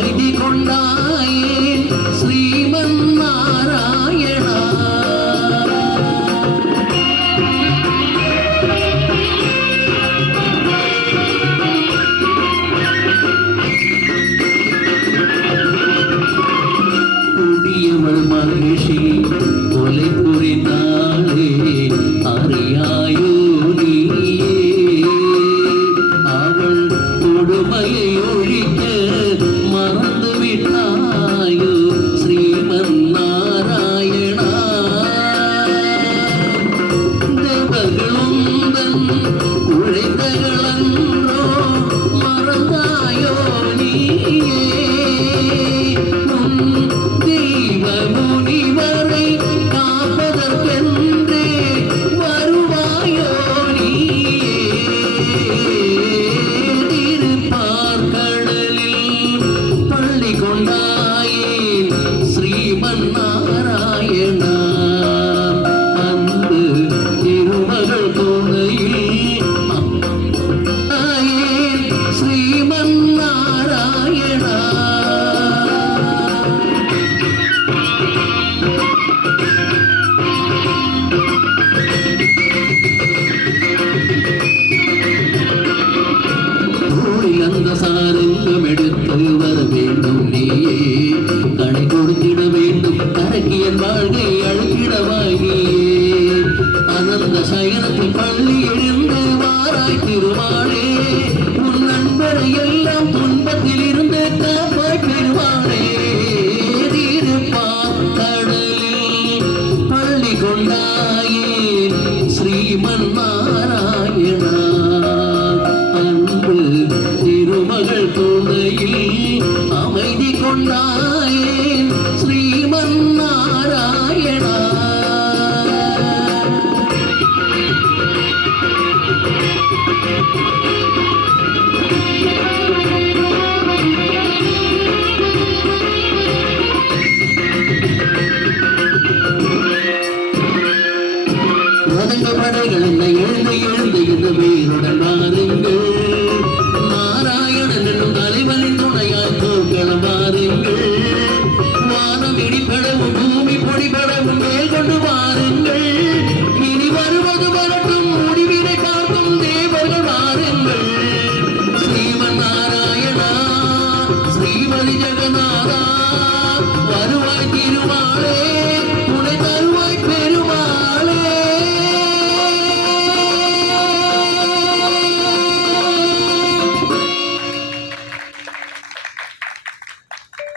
அமைதி கொண்டாயே ஸ்ரீமன் நாராயணா. குடியவள் மகிழ்ச்சி கொலை புரிந்தாளே அறியாயோ நீயே. அவள் கொடுமையை ஒழிக்க மறந்து விட்டாயோ ஸ்ரீமன் நாராயணா. தேவர்களுந்தன் உழைத்தகளன்றோ மறந்தாயோ நீயே. முனிவரை காப்பதற்கென்றே வருவாயோ நீயே. திருப்பார்கடலில் பள்ளி கொண்டாயே ஸ்ரீமன் நாராயணா. அன்பு திருமகள் துணையில் ஸ்ரீமன் நாராயணா. அந்த சாரங்கம் எடுத்து வர வேண்டும் நீயே. கடை கொடுத்திட வேண்டும் கரக்கியன் வாழ்க்கை அழுக்கிடவாகியே. அனந்த சயனத்தில் பள்ளி எழுந்து வாராய் திருவாளே. உன் நண்பரை எல்லாம் துன்பத்தில் இருந்து காப்பாய் பெறுவாளே. திருப்பார்கடலில் பள்ளி கொண்டாயே ஸ்ரீமன் நாராயணா. அன்பு திருமகள் துணையில் அமைதி கொண்டாய்